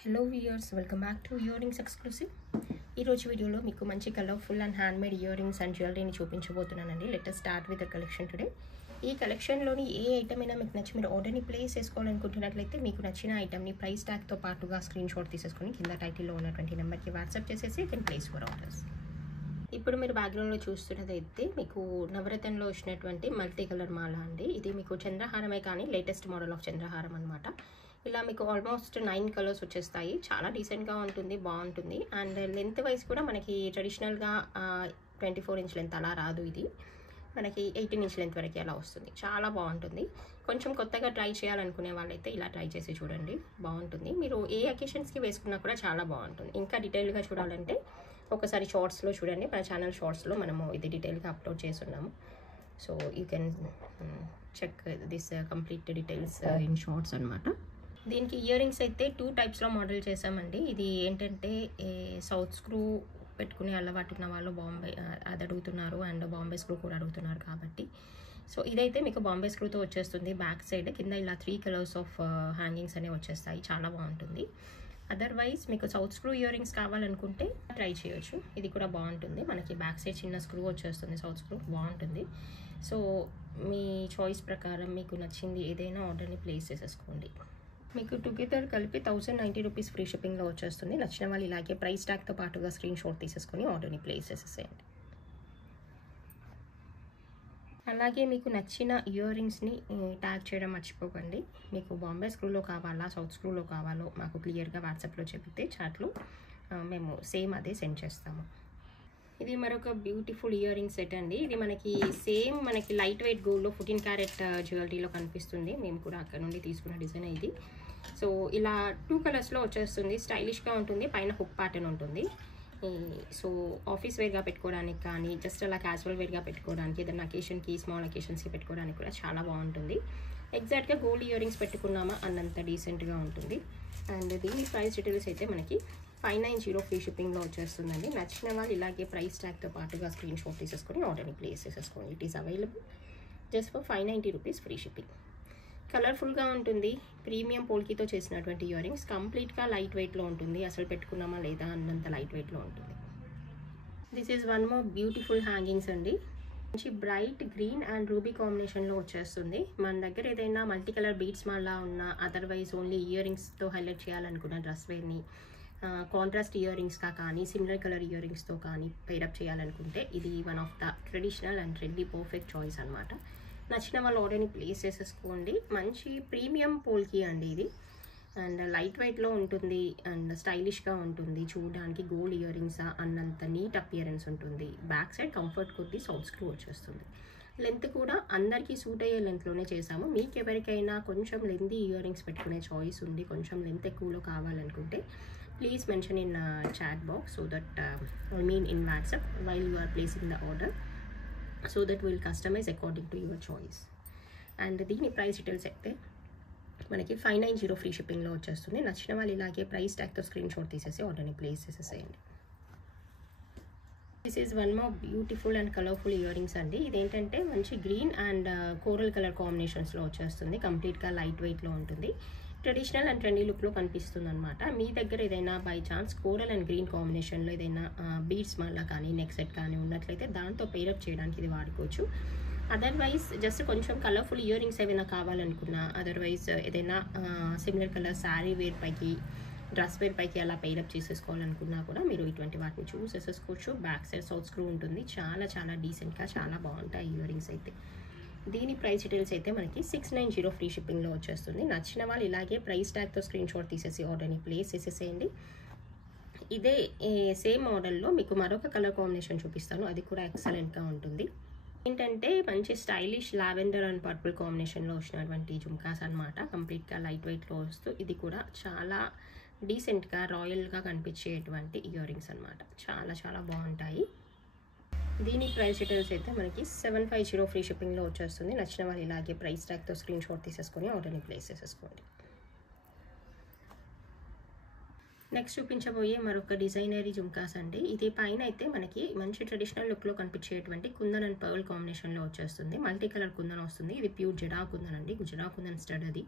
Hello viewers, welcome back to earrings exclusive. ఈరోజు వీడియోలో మీకు మంచి colourful and handmade earrings and జ్యువెలరీని చూపించబోతున్నానండి. Let start with the collection today. ఈ కలెక్షన్లోని ఏ ఐటమ్ అయినా మీకు నచ్చి మీరు ఆర్డర్ని ప్లేస్ చేసుకోవాలనుకుంటున్నట్లయితే మీకు నచ్చిన ఐటమ్ని ప్రైస్ ట్యాగ్తో పాటుగా స్క్రీన్ షాట్ తీసేసుకొని కింద టైటిల్లో ఉన్నటువంటి నెంబర్కి వాట్సాప్ చేసేసి you can place for orders. ఇప్పుడు మీరు బ్యాక్గ్రౌండ్లో చూస్తున్నదైతే మీకు నవరత్నంలో వచ్చినటువంటి మల్టీ కలర్ మాల అండి. ఇది మీకు చంద్రహారమే కానీ లేటెస్ట్ మోడల్ ఆఫ్ చంద్రహారం అనమాట. ఇలా మీకు ఆల్మోస్ట్ 9 కలర్స్ వచ్చేస్తాయి. చాలా డీసెంట్గా ఉంటుంది, బాగుంటుంది. అండ్ లెంత్ వైజ్ కూడా మనకి ట్రెడిషనల్గా 24 ఇంచ్ లెంత్ అలా రాదు, ఇది మనకి 18 ఇంచ్ లెంత్ వరకు అలా వస్తుంది. చాలా బాగుంటుంది. కొంచెం కొత్తగా ట్రై చేయాలనుకునే వాళ్ళైతే ఇలా ట్రై చేసి చూడండి, బాగుంటుంది. మీరు ఏ అకేషన్స్కి వేసుకున్నా కూడా చాలా బాగుంటుంది. ఇంకా డీటెయిల్గా చూడాలంటే ఒకసారి షార్ట్స్లో చూడండి, మన ఛానల్ షార్ట్స్లో మనము ఇది డీటెయిల్గా అప్లోడ్ చేస్తున్నాము. So you can check this complete details in shorts అనమాట. దీనికి ఇయర్ రింగ్స్ అయితే 2 టైప్స్లో మోడల్ చేసామండి. ఇది ఏంటంటే సౌత్ స్క్రూ పెట్టుకునే అలవాటు ఉన్న వాళ్ళు బాంబే అది అడుగుతున్నారు, అండ్ బాంబే స్క్రూ కూడా అడుగుతున్నారు కాబట్టి సో ఇదైతే మీకు బాంబే స్క్రూతో వచ్చేస్తుంది. బ్యాక్ సైడ్ కింద ఇలా 3 కలర్స్ ఆఫ్ హ్యాంగింగ్స్ అనేవి వచ్చేస్తాయి. చాలా బాగుంటుంది. అదర్వైజ్ మీకు సౌత్ స్క్రూ ఇయర్ రింగ్స్ కావాలనుకుంటే ట్రై చేయొచ్చు. ఇది కూడా బాగుంటుంది. మనకి బ్యాక్ సైడ్ చిన్న స్క్రూ వచ్చేస్తుంది, సౌత్ స్క్రూ బాగుంటుంది. సో మీ చాయిస్ ప్రకారం మీకు నచ్చింది ఏదైనా ఆర్డర్ని ప్లేస్ చేసేసుకోండి. మీకు టుగెదర్ కలిపి 1090 రూపీస్ ఫ్రీ షిప్పింగ్లో వచ్చేస్తుంది. నచ్చిన వాళ్ళు ఇలాగే ప్రైస్ ట్యాగ్తో పాటుగా స్క్రీన్ షాట్ తీసేసుకొని ఆర్డర్ని ప్లేస్ చేసేసేయండి. అలాగే మీకు నచ్చిన ఇయర్ రింగ్స్ని ట్యాగ్ చేయడం మర్చిపోకండి. మీకు బాంబే స్క్రూలో కావాలా, సౌత్ స్క్రూలో కావాలో మాకు క్లియర్గా వాట్సాప్లో చెప్తే చాట్లో మేము సేమ్ అదే సెండ్ చేస్తాము. ఇది మరొక బ్యూటిఫుల్ ఇయర్ రింగ్ సెట్ అండి. ఇది మనకి సేమ్ మనకి లైట్ వెయిట్ గోల్డ్లో 14 క్యారెట్ జ్యువెలరీలో కనిపిస్తుంది. మేము కూడా అక్కడ నుండి తీసుకున్న డిజైన్ ఇది. సో ఇలా 2 కలర్స్లో వచ్చేస్తుంది. స్టైలిష్గా ఉంటుంది, పైన హుక్ ప్యాటర్న్ ఉంటుంది. సో ఆఫీస్ వేర్గా పెట్టుకోవడానికి కానీ జస్ట్ అలా క్యాజువల్ వేర్గా పెట్టుకోవడానికి, ఏదైనా అకేషన్కి స్మాల్ అకేషన్స్కి పెట్టుకోవడానికి కూడా చాలా బాగుంటుంది. ఎగ్జాక్ట్గా గోల్డ్ ఇయర్ రింగ్స్ పెట్టుకున్నామా అన్నంత డీసెంట్గా ఉంటుంది. అండ్ దీని ప్రైస్ డీటెయిల్స్ అయితే మనకి 590 ఫ్రీ షిప్పింగ్లో వచ్చేస్తుందండి. నచ్చిన వాళ్ళు ఇలాగే ప్రైస్ ట్యాగ్తో పాటుగా స్క్రీన్ షాట్ తీసేసుకొని ఆర్డర్ని ప్లేస్ చేసేసుకోండి. It is available just for 590 rupees free shipping. కలర్ఫుల్గా ఉంటుంది. ప్రీమియం పోల్కీతో చేసినటువంటి ఇయర్ రింగ్స్, కంప్లీట్గా లైట్ వెయిట్లో ఉంటుంది. అసలు పెట్టుకున్నామా లేదా అన్నంత లైట్ వెయిట్లో ఉంటుంది. This is one more beautiful hangings అండి. మంచి బ్రైట్ గ్రీన్ అండ్ రూబీ కాంబినేషన్లో వచ్చేస్తుంది. మన దగ్గర ఏదైనా మల్టీ కలర్ బీడ్స్ మాలా ఉన్నా, అదర్వైజ్ ఓన్లీ ఇయర్ రింగ్స్తో హైలైట్ చేయాలనుకున్న డ్రెస్ వేర్ని కాంట్రాస్ట్ ఇయర్ రింగ్స్గా కానీ సిమిలర్ కలర్ ఇయర్ రింగ్స్తో కానీ పేరప్ చేయాలనుకుంటే ఇది one of the traditional and trendy perfect choice అనమాట. నచ్చిన వాళ్ళు ఆర్డర్ని ప్లేస్ చేసేసుకోండి. మంచి ప్రీమియం పోల్కి అండి ఇది. అండ్ లైట్ వెయిట్లో ఉంటుంది అండ్ స్టైలిష్గా ఉంటుంది. చూడడానికి గోల్డ్ ఇయర్ రింగ్స్ అన్నంత నీట్ అపియరెన్స్ ఉంటుంది. బ్యాక్ సైడ్ కంఫర్ట్ కొద్ది సౌత్ స్క్రూ వచ్చేస్తుంది. లెంత్ కూడా అందరికీ సూట్ అయ్యే లెంత్లోనే చేసాము. మీకు ఎవరికైనా కొంచెం లెంతీ ఇయర్ రింగ్స్ పెట్టుకునే చాయిస్ ఉంది, కొంచెం లెంత్ ఎక్కువలో కావాలనుకుంటే please mention in chat box so that in WhatsApp while you are placing the order, so that we will customize according to your choice. And దీని ప్రైస్ డీటెయిల్స్ అయితే మనకి 590 free షిప్పింగ్లో వచ్చేస్తుంది. నచ్చిన వాళ్ళు ఇలాగే ప్రైస్ ట్యాగ్తో స్క్రీన్ షాట్ తీసేసి ఆర్డర్ని ప్లేస్ చేసేసేయండి. This is one more beautiful and colourful ear rings అండి. ఇదేంటంటే మంచి గ్రీన్ అండ్ కోరల్ కలర్ కాంబినేషన్స్లో వచ్చేస్తుంది. కంప్లీట్గా లైట్ వెయిట్లో ఉంటుంది. ట్రెడిషనల్ అండ్ ట్రెండీ లుక్లో కనిపిస్తుంది అనమాట. మీ దగ్గర ఏదైనా by chance coral and green కాంబినేషన్లో ఏదైనా బీడ్స్ మాలా కానీ నెక్ సెట్ కానీ ఉన్నట్లయితే దాంతో పేరప్ చేయడానికి ఇది వాడుకోవచ్చు. అదర్వైజ్ జస్ట్ కొంచెం కలర్ఫుల్ ఇయర్ రింగ్స్ ఏమైనా కావాలనుకున్నా, అదర్వైజ్ ఏదైనా సిమిలర్ కలర్ శారీ వేర్ పైకి డ్రెస్ వేర్ పైకి అలా పేరప్ చేసేసుకోవాలనుకున్నా కూడా మీరు ఇటువంటి వాటిని చూస్ చేసేసుకోవచ్చు. బ్యాక్ సైడ్ సౌత్ స్క్రూ ఉంటుంది. చాలా చాలా డీసెంట్గా చాలా బాగుంటాయి ఇయర్ రింగ్స్ అయితే. దీని ప్రైస్ డీటెయిల్స్ అయితే మనకి 690 ఫ్రీ షిప్పింగ్లో వచ్చేస్తుంది. నచ్చిన వాళ్ళు ఇలాగే ప్రైస్ ట్యాగ్తో స్క్రీన్ షాట్ తీసేసి ఆర్డర్ని ప్లేస్ చేసేసేయండి. ఇదే సేమ్ మోడల్లో మీకు మరొక కలర్ కాంబినేషన్ చూపిస్తాను, అది కూడా ఎక్సలెంట్గా ఉంటుంది. ఏంటంటే మంచి స్టైలిష్ లావెండర్ అండ్ పర్పుల్ కాంబినేషన్లో వచ్చినటువంటి జుమ్కాస్ అనమాట. కంప్లీట్గా లైట్ వెయిట్లో వస్తూ ఇది కూడా చాలా డీసెంట్గా రాయల్గా కనిపించేటువంటి ఇయర్ రింగ్స్ అనమాట. చాలా చాలా బాగుంటాయి. దీని ప్రైస్ డీటెయిల్స్ అయితే మనకి 750 ఫ్రీ షిప్పింగ్లో వచ్చేస్తుంది. నచ్చిన వాళ్ళు ఇలాగే ప్రైస్ ట్యాగ్తో స్క్రీన్ షాట్ తీసేసుకొని ఆర్డర్ని ప్లేస్ చేసేసుకోండి. నెక్స్ట్ చూపించబోయే మరొక డిజైనరీ జుమ్కాస్ అండి. ఇది పైన అయితే మనకి మంచి ట్రెడిషనల్ లుక్లో కనిపించేటువంటి కుందన్ అండ్ పర్ల్ కాంబినేషన్లో వచ్చేస్తుంది. మల్టీ కలర్ కుందన్ వస్తుంది. ఇది ప్యూర్ జడా కుందన్ అండి, గుజరా కుందన్ స్టడ్. అది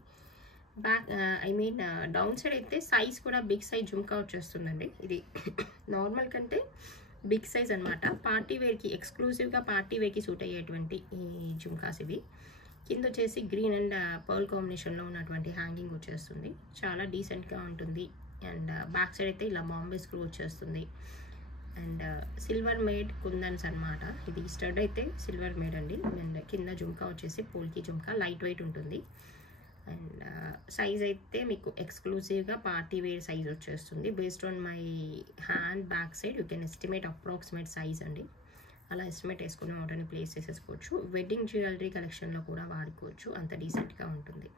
back I mean down side అయితే సైజ్ కూడా బిగ్ సైజ్ జుమ్కా వచ్చేస్తుందండి. ఇది నార్మల్ కంటే బిగ్ సైజ్ అనమాట. పార్టీ వేర్కి ఎక్స్క్లూజివ్గా పార్టీ వేర్కి సూట్ అయ్యేటువంటి ఈ జుమ్కాస్ ఇవి. కింద వచ్చేసి గ్రీన్ అండ్ పర్ల్ కాంబినేషన్లో ఉన్నటువంటి హ్యాంగింగ్ వచ్చేస్తుంది. చాలా డీసెంట్గా ఉంటుంది. అండ్ బ్యాక్ సైడ్ అయితే ఇలా బాంబే స్క్రూ వచ్చేస్తుంది. అండ్ సిల్వర్ మేడ్ కుందన్స్ అనమాట. ఇది స్టడ్ అయితే సిల్వర్ మేడ్ అండి. అండ్ కింద జుమ్కా వచ్చేసి పోల్కి జుమ్కా లైట్ వెయిట్ ఉంటుంది. అండ్ సైజ్ అయితే మీకు ఎక్స్క్లూజివ్గా పార్టీ వేర్ సైజ్ వచ్చేస్తుంది. Based on my hand back side you can estimate approximate size అండి. అలా ఎస్టిమేట్ వేసుకుని ఆర్డర్ని ప్లేస్ చేసేసుకోవచ్చు. వెడ్డింగ్ జ్యువెలరీ కలెక్షన్లో కూడా వాడుకోవచ్చు. అంత డీసెంట్గా ఉంటుంది.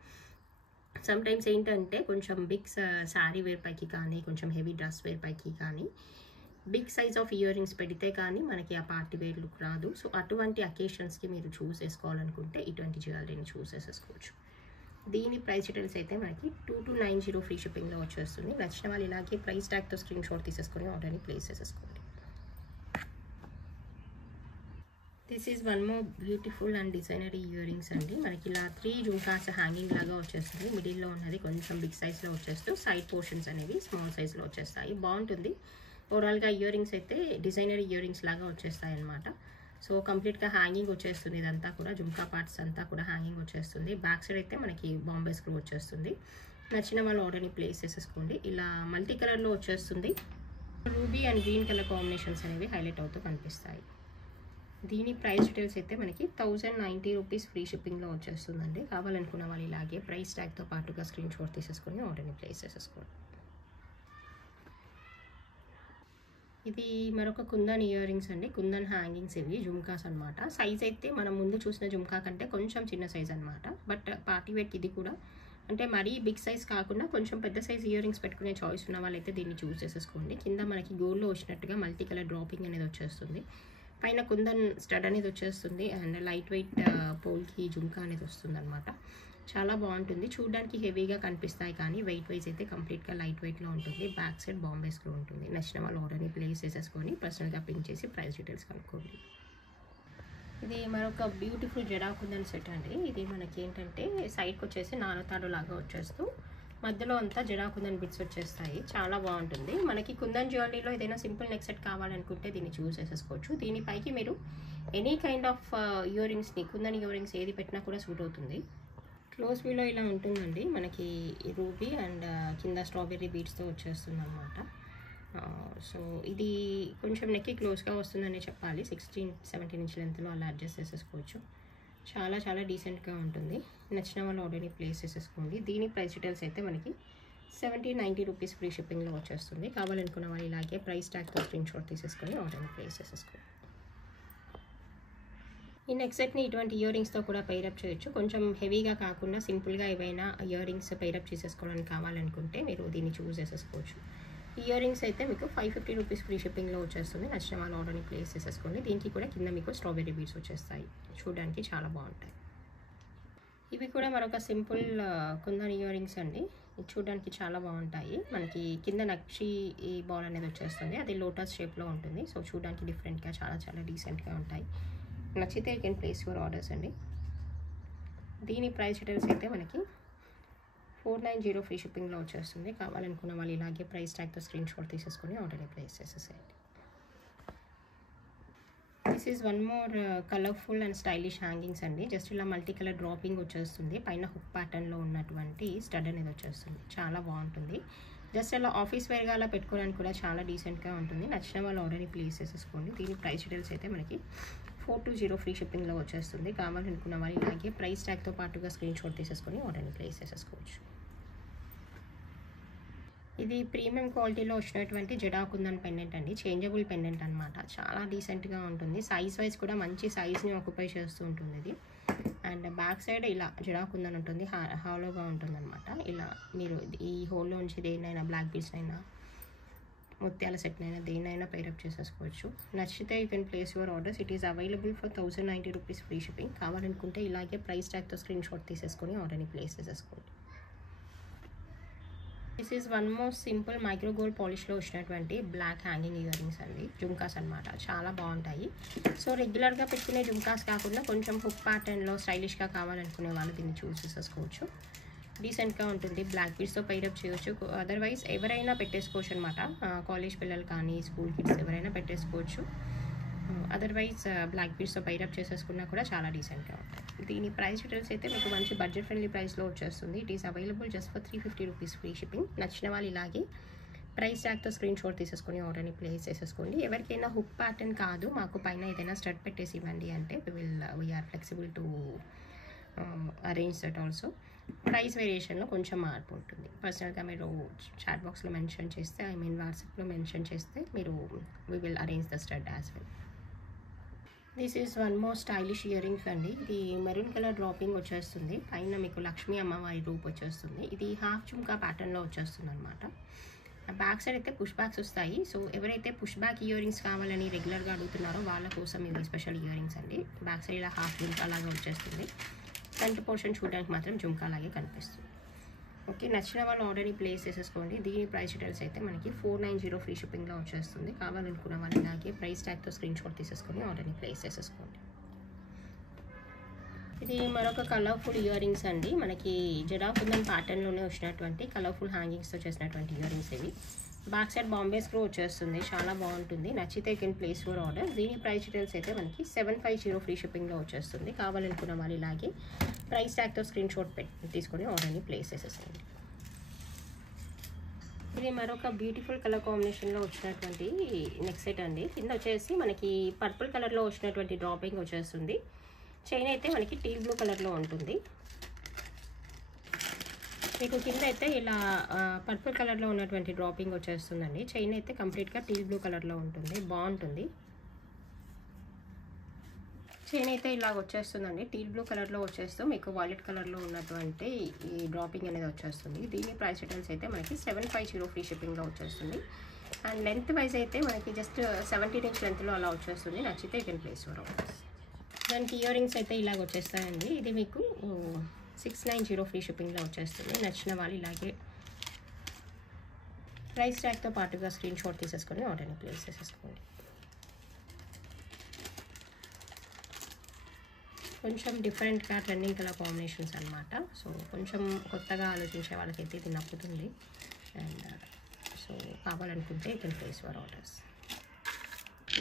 సమ్ టైమ్స్ ఏంటంటే కొంచెం బిగ్ శారీ వేర్ పైకి కానీ కొంచెం హెవీ డ్రెస్ వేర్ పైకి కానీ big size of earrings పెడితే కానీ మనకి ఆ పార్టీ వేర్ లుక్ రాదు. సో అటువంటి అకేషన్స్కి మీరు చూస్ చేసుకోవాలనుకుంటే ఇటువంటి జ్యువెలరీని చూస్ చేసేసుకోవచ్చు. దీని ప్రైస్ డీటెయిల్స్ అయితే మనకి 2290 ఫ్రీ షిప్పింగ్లో వచ్చేస్తుంది. నచ్చిన వాళ్ళు ఇలాగే ప్రైస్ ట్యాగ్తో స్క్రీన్ షాట్ తీసేసుకొని ఆర్డర్ని ప్లేస్ చేసేసుకోండి. This is one more beautiful and designery ear rings అండి. మనకి ఇలా 3 జుమ్కాస్ హ్యాంగింగ్ లాగా వచ్చేస్తుంది. మిడిల్లో ఉన్నది కొంచెం బిగ్ సైజ్లో వచ్చేస్తూ సైడ్ పోర్షన్స్ అనేవి స్మాల్ సైజ్లో వచ్చేస్తాయి. బాగుంటుంది. ఓవరాల్గా ఇయర్ రింగ్స్ అయితే డిజైనరీ ఇయర్ రింగ్స్ లాగా వచ్చేస్తాయి అనమాట. సో కంప్లీట్గా హ్యాంగింగ్ వచ్చేస్తుంది. ఇదంతా కూడా జుమ్కా పార్ట్స్ అంతా కూడా హ్యాంగింగ్ వచ్చేస్తుంది. బ్యాక్ సైడ్ అయితే మనకి బాంబే స్క్రూ వచ్చేస్తుంది. నచ్చిన వాళ్ళు ఆర్డర్ని ప్లేస్ చేసేసుకోండి. ఇలా మల్టీ కలర్లో వచ్చేస్తుంది. Ruby and green colour combinations అనేవి హైలైట్ అవుతూ కనిపిస్తాయి. దీని ప్రైస్ డీటెయిల్స్ అయితే మనకి 1090 రూపీస్ ఫ్రీ షిప్పింగ్లో వచ్చేస్తుందండి. కావాలనుకున్న వాళ్ళు ఇలాగే ప్రైస్ ట్యాగ్తో పాటుగా స్క్రీన్ షాట్ తీసేసుకొని ఆర్డర్ని ప్లేస్ చేసేసుకోండి. ఇది మరొక కుందన్ ఇయర్ రింగ్స్ అండి. కుందన్ హ్యాంగింగ్స్ ఇవి జుమ్కాస్ అనమాట. సైజ్ అయితే మనం ముందు చూసిన జుమ్కా కంటే కొంచెం చిన్న సైజ్ అనమాట. బట్ పార్టీ వేర్కి ఇది కూడా అంటే మరీ బిగ్ సైజ్ కాకుండా కొంచెం పెద్ద సైజ్ ఇయర్ రింగ్స్ పెట్టుకునే చాయిస్ ఉన్న వాళ్ళైతే దీన్ని చూస్ చేసేసుకోండి. కింద మనకి గోల్డ్లో వచ్చినట్టుగా మల్టీ కలర్ డ్రాపింగ్ అనేది వచ్చేస్తుంది. పైన కుందన్ స్టడ్ అనేది వచ్చేస్తుంది. అండ్ లైట్ వెయిట్ పోల్కి జుమ్కా అనేది వస్తుంది అనమాట. చాలా బాగుంటుంది. చూడడానికి హెవీగా కనిపిస్తాయి కానీ వెయిట్ వైజ్ అయితే కంప్లీట్గా లైట్ వెయిట్లో ఉంటుంది. బ్యాక్ సైడ్ బాంబే స్క్రూ ఉంటుంది. నచ్చిన వాళ్ళు ఆర్డర్ని ప్లేస్ చేసేసుకొని పర్సనల్గా పిన్ చేసి ప్రైస్ డీటెయిల్స్ కనుక్కోండి. ఇది మరొక బ్యూటిఫుల్ జడా కుందన్ సెట్ అండి. ఇది మనకి ఏంటంటే సైడ్కి వచ్చేసి నాలుగు లాగా వచ్చేస్తూ మధ్యలో అంతా జడా కుందన్ బిట్స్ వచ్చేస్తాయి. చాలా బాగుంటుంది. మనకి కుందన్ జ్యువెలరీలో ఏదైనా సింపుల్ నెక్ సెట్ కావాలనుకుంటే దీన్ని చూస్ చేసేసుకోవచ్చు. దీనిపైకి మీరు ఎనీ కైండ్ ఆఫ్ ఇయర్ రింగ్స్ని కుందన్ ఇయర్ రింగ్స్ ఏది పెట్టినా కూడా సూట్ అవుతుంది. క్లోజ్ వ్యూలో ఇలా ఉంటుందండి. మనకి రూబీ అండ్ కింద స్ట్రాబెర్రీ బీడ్స్తో వచ్చేస్తుంది అనమాట. సో ఇది కొంచెం నెక్కి క్లోజ్గా వస్తుందని చెప్పాలి. 16-17 ఇంచ్ లెంత్లో అలా అడ్జస్ట్ చేసేసుకోవచ్చు. చాలా చాలా డీసెంట్గా ఉంటుంది. నచ్చిన వాళ్ళు ఆర్డర్ని ప్లేస్ చేసేసుకోండి. దీని ప్రైస్ డీటెయిల్స్ అయితే మనకి 1790 రూపీస్ ఫ్రీ షిప్పింగ్లో వచ్చేస్తుంది. కావాలనుకున్న వాళ్ళు ఇలాగే ప్రైస్ ట్యాగ్తో స్క్రీన్ షాట్ తీసేసుకొని ఆర్డర్ని ప్లేస్ చేసేసుకోండి. ఈ నెక్ సెట్ని ఇటువంటి ఇయర్ రింగ్స్తో కూడా పైరప్ చేయొచ్చు. కొంచెం హెవీగా కాకుండా సింపుల్గా ఏవైనా ఇయర్ రింగ్స్ పైరప్ చేసేసుకోవడానికి కావాలనుకుంటే మీరు దీన్ని చూస్ చేసేసుకోవచ్చు. ఇయర్ రింగ్స్ అయితే మీకు 550 రూపీస్ ఫ్రీ షిప్పింగ్లో వచ్చేస్తుంది. నచ్చిన వాళ్ళ ఆర్డర్ని ప్లేస్ చేసేసుకోండి. దీనికి కూడా కింద మీకు స్ట్రాబెర్రీ బీడ్స్ వచ్చేస్తాయి. చూడడానికి చాలా బాగుంటాయి. ఇవి కూడా మరొక సింపుల్ కుందన్ ఇయర్ రింగ్స్ అండి. చూడడానికి చాలా బాగుంటాయి. మనకి కింద నక్షి ఈ బాల్ అనేది వచ్చేస్తుంది. అది లోటస్ షేప్లో ఉంటుంది. సో చూడడానికి డిఫరెంట్గా చాలా చాలా డీసెంట్గా ఉంటాయి. నచ్చితే you can place your orders అండి. దీని ప్రైస్ డీటెయిల్స్ అయితే మనకి 490 ఫ్రీ షిప్పింగ్లో వచ్చేస్తుంది. కావాలనుకున్న వాళ్ళు ఇలాగే ప్రైస్ ట్యాగ్తో స్క్రీన్ షాట్ తీసేసుకొని ఆర్డర్ని ప్లేస్ చేసేసేయండి. This is one more colourful and stylish hangings అండి. జస్ట్ ఇలా మల్టీ కలర్ డ్రాపింగ్ వచ్చేస్తుంది. పైన హుక్ ప్యాటర్న్లో ఉన్నటువంటి స్టడ్ అనేది వచ్చేస్తుంది. చాలా బాగుంటుంది. జస్ట్ అలా ఆఫీస్ వేర్గా అలా పెట్టుకోవడానికి కూడా చాలా డీసెంట్గా ఉంటుంది. నచ్చిన వాళ్ళు ఆర్డర్ని ప్లేస్ చేసేసుకోండి. దీని ప్రైస్ డీటెయిల్స్ అయితే మనకి 420 ఫ్రీ షిప్పింగ్లో వచ్చేస్తుంది. కావాలనుకున్న వాళ్ళు ఇలాగే ప్రైస్ ట్యాగ్తో పాటుగా స్క్రీన్ షాట్ తీసేసుకొని ఆర్డర్ని ప్లేస్ చేసేసుకోవచ్చు. ఇది ప్రీమియం క్వాలిటీలో వచ్చినటువంటి జడా కుందన్ పెండెంట్ అండి. చేంజబుల్ పెండెంట్ అనమాట. చాలా డీసెంట్గా ఉంటుంది. సైజ్ వైజ్ కూడా మంచి సైజ్ని ఆక్యుపై చేస్తూ ఉంటుంది ఇది. అండ్ బ్యాక్ సైడ్ ఇలా జడా కుందన్ ఉంటుంది. హాలోగా ఉంటుంది అనమాట. ఇలా మీరు ఈ హోల్లోంచి దేనైనా బ్లాక్ బీడ్స్ అయినా ముత్యాల సెట్నైనా దేనైనా పైరప్ చేసేసుకోవచ్చు. నచ్చితే you can place your orders. It is available for 1090 rupees free shipping. కావాలనుకుంటే ఇలాగే ప్రైస్ ట్యాగ్తో స్క్రీన్ షాట్ తీసేసుకొని ఆర్డర్ని ప్లేస్ చేసేసుకోండి. This is one more simple micro gold పాలిష్లో వచ్చినటువంటి బ్లాక్ హ్యాంగింగ్ ఇయర్ రింగ్స్ అండి. జుమ్కాస్ అనమాట. చాలా బాగుంటాయి. సో రెగ్యులర్గా పెట్టుకునే జుమ్కాస్ కాకుండా కొంచెం హుక్ ప్యాటర్న్లో స్టైలిష్గా కావాలనుకునే వాళ్ళు దీన్ని చూస్ చేసేసుకోవచ్చు. డీసెంట్గా ఉంటుంది. బ్లాక్ బీడ్స్తో పైరప్ చేయొచ్చు. అదర్వైజ్ ఎవరైనా పెట్టేసుకోవచ్చు అనమాట. కాలేజ్ పిల్లలు కానీ స్కూల్ కిడ్స్ ఎవరైనా పెట్టేసుకోవచ్చు. అదర్వైజ్ బ్లాక్ బీడ్స్తో పైరప్ చేసేసుకున్నా కూడా చాలా డీసెంట్గా ఉంటాయి. దీని ప్రైస్ డీటెయిల్స్ అయితే మీకు మంచి బడ్జెట్ ఫ్రెండ్లీ ప్రైస్లో వచ్చేస్తుంది. It is available just for 350 rupees free shipping. నచ్చిన వాళ్ళు ఇలాగే ప్రైస్ ట్యాగ్తో స్క్రీన్ షాట్ తీసేసుకొని ఆర్డర్ని ప్లేస్ చేసేసుకోండి. ఎవరికైనా హుక్ ప్యాటర్న్ కాదు, మాకు పైన ఏదైనా స్టడ్ పెట్టేసి ఇవ్వండి అంటే we are flexible to arrange that also. Price వేరియేషన్లో కొంచెం మార్పు ఉంటుంది. పర్సనల్గా మీరు చాట్ బాక్స్లో మెన్షన్ చేస్తే, వాట్సాప్లో మెన్షన్ చేస్తే మీరు we will arrange the stud as well. This is one more stylish ear rings అండి. ఇది మెరూన్ కలర్ డ్రాపింగ్ వచ్చేస్తుంది. పైన మీకు లక్ష్మీ అమ్మవారి రూప్ వచ్చేస్తుంది. ఇది హాఫ్ చుమ్కా ప్యాటర్న్లో వచ్చేస్తుంది అనమాట. బ్యాక్ సైడ్ అయితే పుష్ బ్యాక్స్ వస్తాయి. సో ఎవరైతే పుష్ బ్యాక్ ఇయర్ రింగ్స్ కావాలని రెగ్యులర్గా అడుగుతున్నారో వాళ్ళ కోసం ఇవి స్పెషల్ ఇయర్ రింగ్స్ అండి. బ్యాక్ సైడ్ ఇలా హాఫ్ జుమ్కా లాగా వచ్చేస్తుంది. ఫ్రంట్ పోర్షన్ చూడడానికి మాత్రం జుమ్కా లాగే కనిపిస్తుంది. ఓకే, నచ్చిన వాళ్ళు ఆర్డర్ని ప్లేస్ చేసేసుకోండి. దీని ప్రైస్ డీటెయిల్స్ అయితే మనకి 490 ఫ్రీ షిప్పింగ్లో వచ్చేస్తుంది. కావాలనుకున్న వాళ్ళు ఇలాగే ప్రైస్ ట్యాగ్తో స్క్రీన్ షాట్ తీసేసుకొని ఆర్డర్ని ప్లేస్ చేసేసుకోండి. ఇది మరొక కలర్ఫుల్ ఇయర్ రింగ్స్ అండి. మనకి జడాకుందన్ ప్యాటర్న్లోనే వచ్చినటువంటి కలర్ఫుల్ హ్యాంగింగ్స్తో చేసినటువంటి ఇయర్ రింగ్స్ ఇవి. బ్యాక్ సైడ్ బాంబే స్క్రూ వచ్చేస్తుంది. చాలా బాగుంటుంది. నచ్చితే కెన్ ప్లేస్ ఫర్ ఆర్డర్. దీని ప్రైస్ డీటెయిల్స్ అయితే మనకి 750 ఫ్రీ షిప్పింగ్లో వచ్చేస్తుంది. కావాలనుకున్న వాళ్ళు ఇలాగే ప్రైస్ ట్యాగ్తో స్క్రీన్ షాట్ తీసుకొని ఆర్డర్ని ప్లేస్ చేసేసేయండి. ఇది మరొక బ్యూటిఫుల్ కలర్ కాంబినేషన్లో వచ్చినటువంటి నెక్ సెట్ అండి. కింద వచ్చేసి మనకి పర్పుల్ కలర్లో వచ్చినటువంటి డ్రాపింగ్ వచ్చేస్తుంది. చైన్ అయితే మనకి టీల్ బ్లూ కలర్లో ఉంటుంది. మీకు కింద అయితే ఇలా పర్పుల్ కలర్లో ఉన్నటువంటి డ్రాపింగ్ వచ్చేస్తుందండి. చైన్ అయితే కంప్లీట్గా టీల్ బ్లూ కలర్లో ఉంటుంది. బాగుంటుంది. చైన్ అయితే ఇలాగ వచ్చేస్తుందండి. టీల్ బ్లూ కలర్లో వచ్చేస్తూ మీకు వాలెట్ కలర్లో ఉన్నటువంటి ఈ డ్రాపింగ్ అనేది వచ్చేస్తుంది. దీని ప్రైస్ డీటెయిల్స్ అయితే మనకి 750 ఫ్రీ షిప్పింగ్లో వచ్చేస్తుంది. అండ్ లెంత్ వైజ్ అయితే మనకి జస్ట్ 17 ఇంచ్ లెంత్లో అలా వచ్చేస్తుంది. నచ్చితే you can place for order. దానికి ఇయర్ రింగ్స్ అయితే ఇలాగ వచ్చేస్తాయండి. ఇది మీకు 690 ఫ్రీ షిప్పింగ్లో వచ్చేస్తుంది. నచ్చిన వాళ్ళు ఇలాగే ప్రైస్ ట్యాగ్తో పాటుగా స్క్రీన్ షాట్ తీసేసుకొని ఆర్డర్ని ప్లేస్ చేసేసుకోండి. కొంచెం డిఫరెంట్గా ట్రెండింగ్ కలర్ కాంబినేషన్స్ అనమాట. సో కొంచెం కొత్తగా ఆలోచించే వాళ్ళకైతే ఇది నప్పుతుంది. అండ్ సో కావాలనుకుంటే you can place for orders.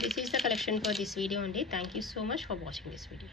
This is the collection for this video only. Thank you so much for watching this video.